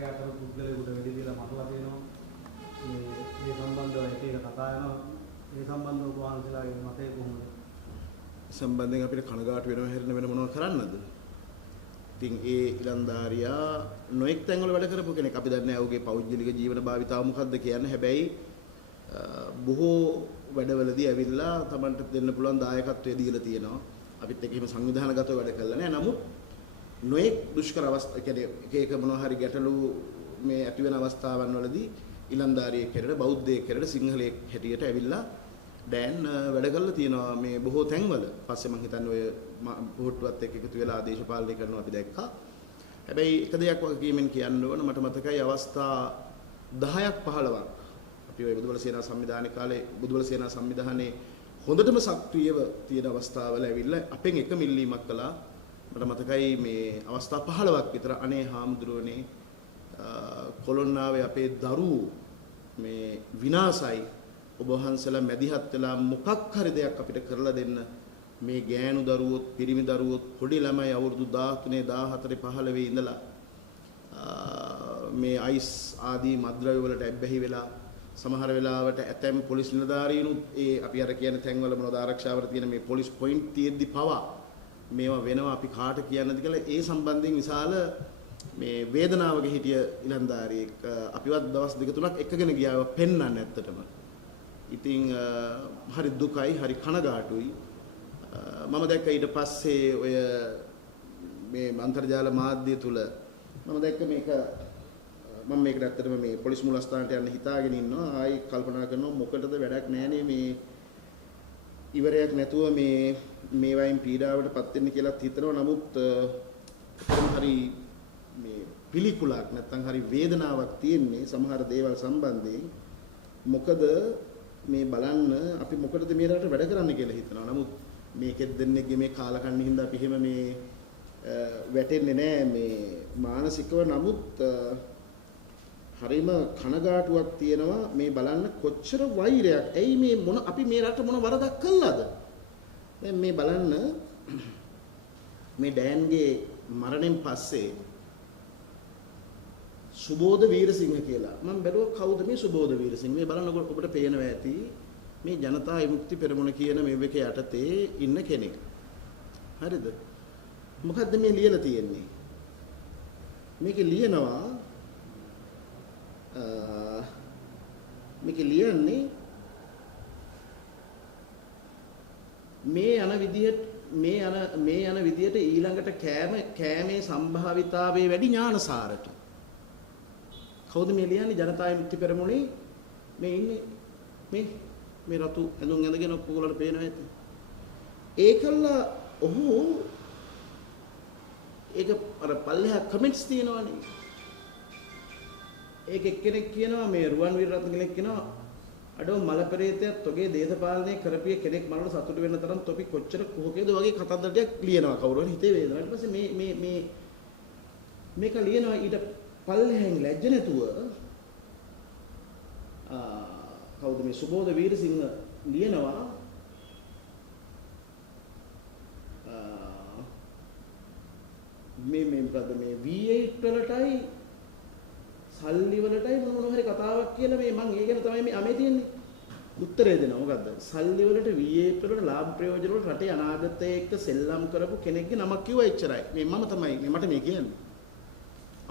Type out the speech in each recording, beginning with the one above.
ක්‍රියා කරන පුද්ගලයෙකුට වැඩි දිලා මතලා තියෙනවා. මේ සම්බන්ධව එක එක කතා යනවා. මේ සම්බන්ධව වහන්සේලාගේ මතය කොහොමද? සම්බන්ධයෙන් අපිට කනගාටු වෙනවා හැරෙන්න වෙන මොනවද කරන්නද? ඉතින් ඒ ඉලන්දාරියා නොඑක් තැන්වල වැඩ කරපු කෙනෙක්. අපි දන්නේ නැහැ ඔහුගේ පෞද්ගලික ජීවන භාවිතාව මොකක්ද කියන්නේ. හැබැයි බොහෝ වැඩවලදී ඇවිල්ලා Tamanට දෙන්න පුළුවන් දායකත්වය දීලා තියෙනවා. අපිත් එක්ක එහෙම සංවිධානගතව වැඩ කළා නෑ. නමුත් නොඑක් දුෂ්කර අවස්ථා කියන්නේ එක මොනවා හරි ගැටලු මේ ඇති වෙන අවස්ථාවන් වලදී ඉලන්දාරියෙක් හැටියට බෞද්ධයෙක් හැටියට සිංහලයෙක් හැටියට ඇවිල්ලා දැන් වැඩ කරලා තියෙනවා මේ බොහෝ තැන්වල. පස්සේ මම හිතන්නේ ඔය පොහොට්ටුවත් එක්ක එකතු වෙලා දේශපාලනය කරනවා අපි දැක්කා. හැබැයි එක දෙයක් වගකීමෙන් කියන්න ඕන මට මතකයි අවස්ථා 10ක් 15ක් අපි ඔය බුදුබල සේනා සංවිධානයේ කාලේ බුදුබල සේනා සංවිධානයේ හොඳටම සක්‍රියව තියෙන අවස්ථාවල ඇවිල්ලා අපෙන් එක මිල්ලීමක් කළා. මට මතකයි මේ අවස්ථා 15ක් විතර අනේ හාමුදුරුවනේ කොළොන්නාවේ අපේ දරුවෝ මේ විනාසයි ඔබ වහන්සේලා මැදිහත් වෙලා මොකක් හරි දෙයක් අපිට කරලා දෙන්න මේ ගෑනු දරුවොත් පිරිමි දරුවොත් පොඩි ළමයි අවුරුදු 13 14 15 ඉඳලා මේ අයිස් ආදී මත්ද්‍රව්‍ය වලට ඇබ්බැහි වෙලා සමහර වෙලාවට ඇතැම් පොලිස් නිලධාරීනුත් ඒ අපි අර කියන තැන්වල මොනවද ආරක්ෂාවට තියෙන මේ පොලිස් පොයින්ට් තියෙද්දි පවා මේවා වෙනවා අපි කාට කියන්නද කියලා ඒ සම්බන්ධයෙන් විශාල මේ වේදනාවක හිටිය ඉලන්දාරියෙක් අපිවත් දවස් දෙක තුනක් එකගෙන ගියාව පෙන්වන්න ඇත්තටම. ඉතින් හරි දුකයි හරි කනගාටුයි. මම දැක්ක ඊට පස්සේ ඔය මේ අන්තර්ජාල මාධ්‍ය තුල මම දැක්ක මේක මම මේකට ඇත්තටම මේ පොලිස් මුලස්ථානට යන්න හිතාගෙන ඉන්නවා. ආයි කල්පනා කරනවා මොකටද වැඩක් නැහනේ මේ ඉවරයක් නැතුව මේ වයින් පීඩාවටපත් වෙන්න කියලාත් හිතනවා. නමුත් හරි මේ පිළිකුලක් නැත්නම් හරි වේදනාවක් තියෙන්නේ සමහර දේවල් සම්බන්ධයෙන්. මොකද මේ බලන්න අපි මොකටද මේ රට වැඩ කරන්න කියලා හිතනවා. නමුත් මේකෙත් දෙන්නේගේ මේ කාලකන්ණි හින්දා අපි එහෙම මේ වැටෙන්නේ නැහැ මේ මානසිකව. නමුත් හරිම කනගාටුවක් තියෙනවා මේ බලන්න කොච්චර වෛරයක්. ඇයි මේ මොන අපි මේ රට මොන වරදක් කළාද? දැන් මේ බලන්න මේ ඩෑන්ගේ මරණයෙන් පස්සේ සුබෝධ වීරසිංහ කියලා මම බැලුවා කවුද මේ සුබෝධ වීරසිංහ? මේ බලන්නකොට ඔබට පේනවා ඇති මේ ජනතා විමුක්ති පෙරමුණ කියන මේ එක යටතේ ඉන්න කෙනෙක්. හරිද? මොකද්ද මේ ලියලා තියෙන්නේ? මේකේ ලියනවා මේකේ ලියන්නේ මේ යන විදියට ඊළඟට කෑමේ සම්භාවිතාවයේ වැඩි ඥානසාරට. කවුද මේ ලියන්නේ? ජනතා විමුක්ති පෙරමුණේ මේ ඉන්නේ මේ රතු ඇඳුම් ඇඳගෙන ඔක්කොගලට පේනවා ඇති. ඒකල්ල ඔහු ඒක අර පල්ලෙහා කමෙන්ට්ස් තියෙනවානේ. ඒක එක්කෙනෙක් කියනවා මේ රුවන් වීරරත්න කෙනෙක් කියනවා අඩෝ මල පෙරේතයත් ඔගේ දේශපාලනය කරපිය කෙනෙක් මරණ සතුටු වෙන්න තරම් තොපි කොච්චර කුහකේද වගේ කතන්දර ටිකක් ලියනවා කවුරු හරි හිතේ වේදනාවක්. ඊට පස්සේ මේක ලියනවා ඊට පල්ලෙහෙන් ලැජ්ජ නැතුව කවුද මේ සුබෝධ වීරසිංහ ලියනවා මේ මොකද මේ V8 වලටයි සල්ලි වලටයි මොන හරි කතාවක් කියලා මේ මම ඒ ගැන තමයි මේ අමේ තියෙන්නේ. උත්තරේ දෙනවා මොකද්ද? සල්ලි වලට V8 වලට ලාභ ප්‍රයෝජන වලට රටේ අනාගතයේ එක්ක සෙල්ලම් කරපු කෙනෙක්ගේ නමක් කිව්වා එච්චරයි. මේ මම තමයි මට මේ කියන්නේ.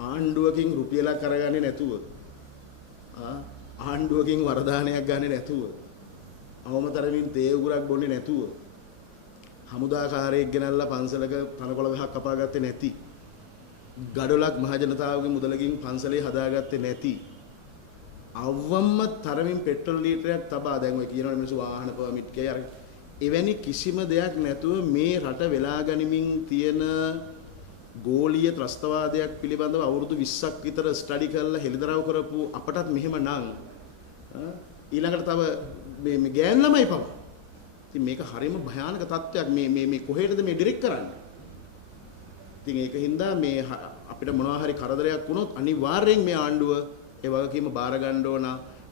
ආණ්ඩුවකින් රුපියලක් අරගන්නේ නැතුව ආණ්ඩුවකින් වරදානයක් ගන්නේ නැතුව අවමතරමින් තේ උගුරක් බොන්නේ නැතුව හමුදාකාරයෙක් ගෙනල්ලා පන්සලක තනකොළ ගහක් කපාගත්තේ නැති ගඩොලක් මහජනතාවගේ මුදලකින් පන්සලේ හදාගත්තේ නැති අවම්ම තරමින් පෙට්‍රල් ලීටරයක් තබා දැන් ඔය කියනවනේ මිනිස්සු වාහන පර්මිට් කේ අර එවැනි කිසිම දෙයක් නැතුව මේ රට වෙලා ගනිමින් තියෙන ගෝලීය ත්‍රස්තවාදයක් පිළිබඳව අවුරුදු 20ක් විතර ස්ටඩි කරලා හෙළිදරව් කරපු අපටත් මෙහෙම නම් ඊළඟට තව මේ ගෑන් ළමයි පව. ඉතින් මේක හරිම භයානක තත්ත්වයක්. මේ කොහෙටද මේ ඩිරෙක්ට් කරන්නේ? ඉතින් ඒකින්ද මේ අපිට මොනවා හරි කරදරයක් වුණොත් අනිවාර්යෙන් මේ ආණ්ඩුව ඒ වගකීම බාර ගන්න ඕන.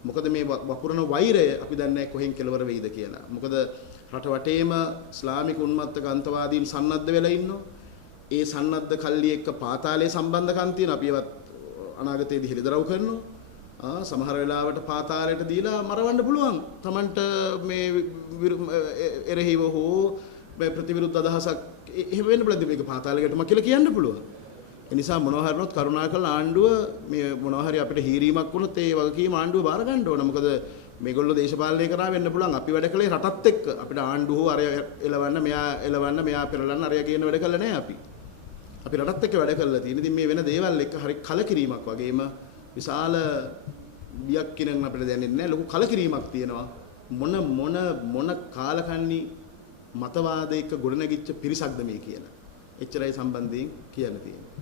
මොකද මේ වපුරන වෛරය අපි දන්නේ කොහෙන් කෙලවර වෙයිද කියලා. මොකද රට වටේම ඉස්ලාමික උන්මත්තක අන්තවාදීන් සන්නද්ධ වෙලා ඉන්නවා. ඒ සන්නද්ධ කල්ලි එක්ක පාතාලයේ සම්බන්ධකම් තියෙන අපි ඒවත් අනාගතයේදී හෙළිදරව් කරනවා. සමහර වෙලාවට පාතාලයට දීලා මරවන්න පුළුවන්. Tamanට මේ එරෙහිව හෝ මේ ප්‍රතිවිරුද්ධ අදහසක් එහෙම වෙන්න පුළුවන්. මේක පාතාලයකටම කියලා කියන්න පුළුවන්. ඒ නිසා මොනවා හරි වුණොත් කරුණාකරලා ආණ්ඩුව මේ මොනවා හරි අපිට හීරීමක් වුණොත් ඒ වගකීම ආණ්ඩුව බාර ගන්න ඕන. මොකද මේගොල්ලෝ දේශපාලනය කරා වෙන්න පුළුවන්. අපි වැඩ කළේ රටත් එක්ක. අපිට ආණ්ඩුව අර එලවන්න මෙයා පෙරලන්න අරය කියන වැඩ කළා නෑ අපි. අපි රටත් එක්ක වැඩ කළා තියෙන. ඉතින් මේ වෙන දේවල් එක්ක හරි කලකිරීමක් වගේම විශාල බියක් කිනන් අපිට දැනෙන්නේ නෑ. ලොකු කලකිරීමක් තියෙනවා. මොන කාලකන්ණි මතවාදයක ගොඩනැගිච්ච පිරිසක්ද මේ කියලා. එච්චරයි සම්බන්ධයෙන් කියන්න තියෙන්නේ.